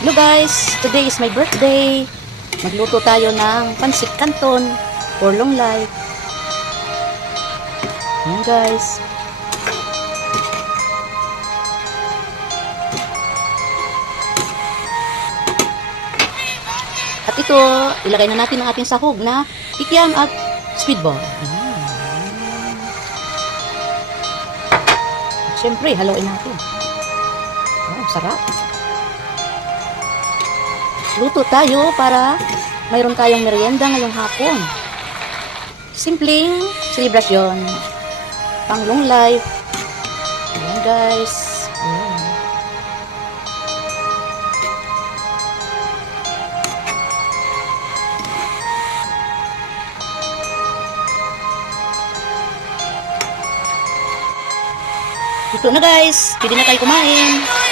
Hello guys, today is my birthday. Magluto tayo ng pansit canton for long life. Ayan guys. At ito, ilagay na natin ang ating sahog na kikiam at speedball. Siyempre, haluin natin. Oh, sarap. Luto tayo para mayroon tayong merienda ngayong hapon. Simpleng selebrasyon. Pang long life. Ayan guys. Ayan. Luto na guys. Pwede na tayo kumain.